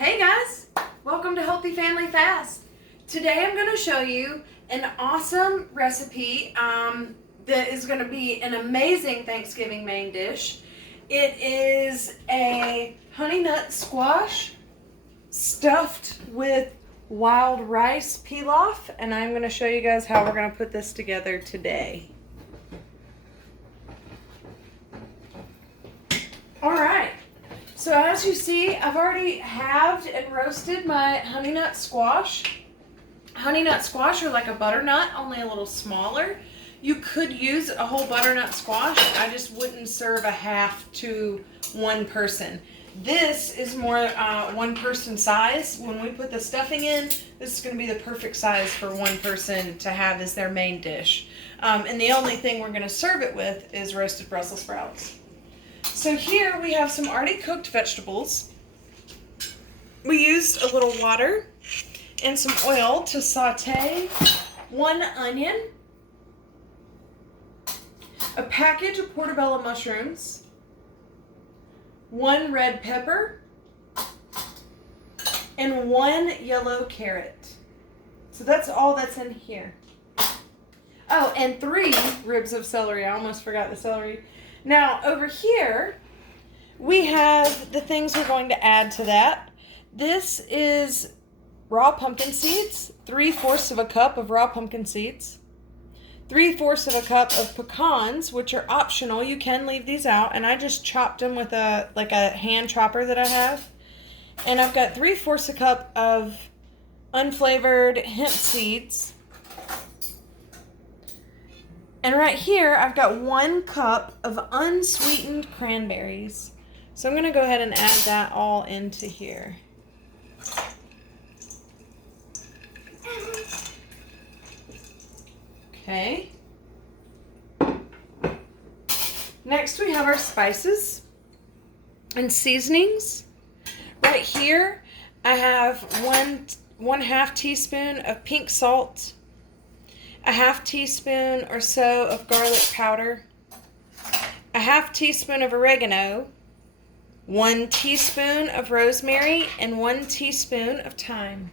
Hey guys, welcome to Healthy Family Fast. Today I'm going to show you an awesome recipe that is going to be an amazing Thanksgiving main dish. It is a honey nut squash stuffed with wild rice pilaf, and I'm going to show you guys how we're going to put this together today. Alright, so as you see, I've already halved and roasted my honey nut squash. Honey nut squash are like a butternut, only a little smaller. You could use a whole butternut squash. I just wouldn't serve a half to one person. This is more one person size. When we put the stuffing in, this is going to be the perfect size for one person to have as their main dish. And the only thing we're going to serve it with is roasted Brussels sprouts. So here we have some already cooked vegetables. We used a little water and some oil to saute one onion, a package of portobello mushrooms, one red pepper, and one yellow carrot. So that's all that's in here. Oh, and 3 ribs of celery. I almost forgot the celery. Now, over here, we have the things we're going to add to that. This is raw pumpkin seeds, 3/4 of a cup of raw pumpkin seeds, 3/4 of a cup of pecans, which are optional. You can leave these out, and I just chopped them with a hand chopper that I have. And I've got 3/4 a cup of unflavored hemp seeds. And right here, I've got 1 cup of unsweetened cranberries. So I'm going to go ahead and add that all into here. Okay. Next we have our spices and seasonings. Right here, I have 1/2 teaspoon of pink salt, a 1/2 teaspoon or so of garlic powder, a 1/2 teaspoon of oregano, 1 teaspoon of rosemary, and 1 teaspoon of thyme.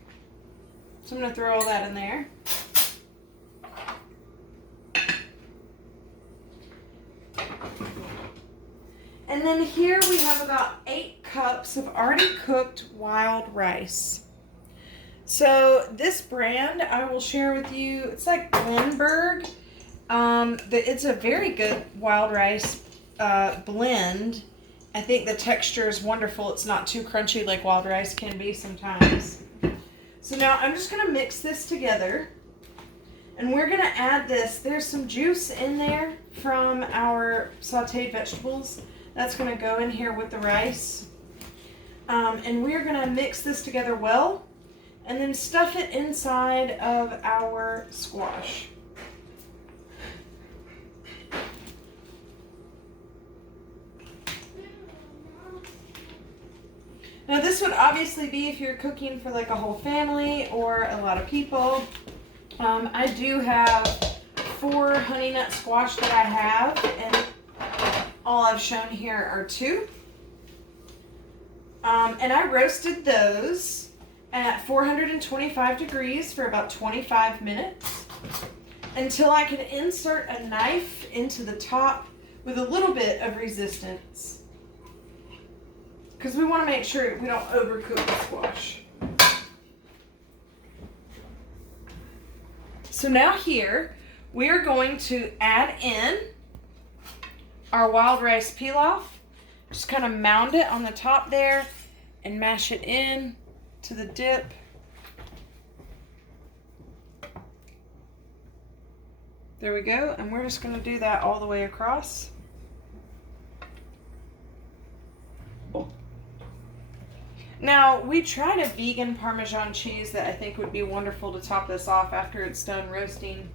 So I'm going to throw all that in there. And then here we have about 8 cups of already cooked wild rice. So this brand I will share with you, it's like Bloomberg. It's a very good wild rice blend. I think the texture is wonderful. It's not too crunchy like wild rice can be sometimes. So now I'm just going to mix this together. And we're going to add this. There's some juice in there from our sauteed vegetables. That's going to go in here with the rice. And we're going to mix this together well and then stuff it inside of our squash. Now this would obviously be if you're cooking for like a whole family or a lot of people. I do have 4 honey nut squash that I have, and all I've shown here are 2. And I roasted those at 425 degrees for about 25 minutes until I could insert a knife into the top with a little bit of resistance. Because we want to make sure we don't overcook the squash. So now here, we are going to add in our wild rice pilaf. Just kind of mound it on the top there and mash it in to the dip. There we go. And we're just going to do that all the way across. Now, we tried a vegan Parmesan cheese that I think would be wonderful to top this off after it's done roasting.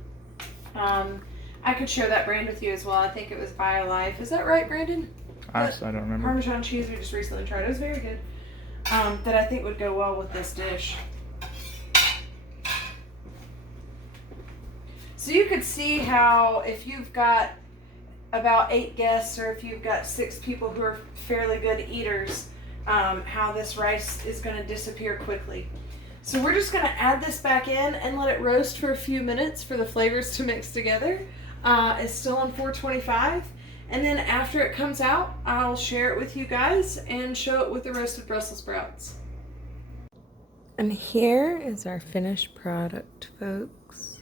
I could share that brand with you as well. I think it was BioLife. Is that right, Brandon? I don't remember. Parmesan cheese we just recently tried. It was very good. That I think would go well with this dish. So you could see how if you've got about 8 guests or if you've got 6 people who are fairly good eaters, how this rice is going to disappear quickly. So we're just going to add this back in and let it roast for a few minutes for the flavors to mix together. It's still on 425. And then after it comes out, I'll share it with you guys and show it with the roasted Brussels sprouts. And here is our finished product, folks.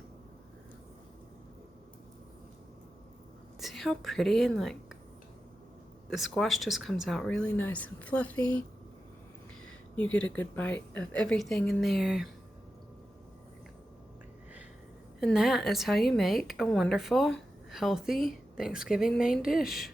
See how pretty, and like the squash just comes out really nice and fluffy. You get a good bite of everything in there. And that is how you make a wonderful, healthy Thanksgiving main dish.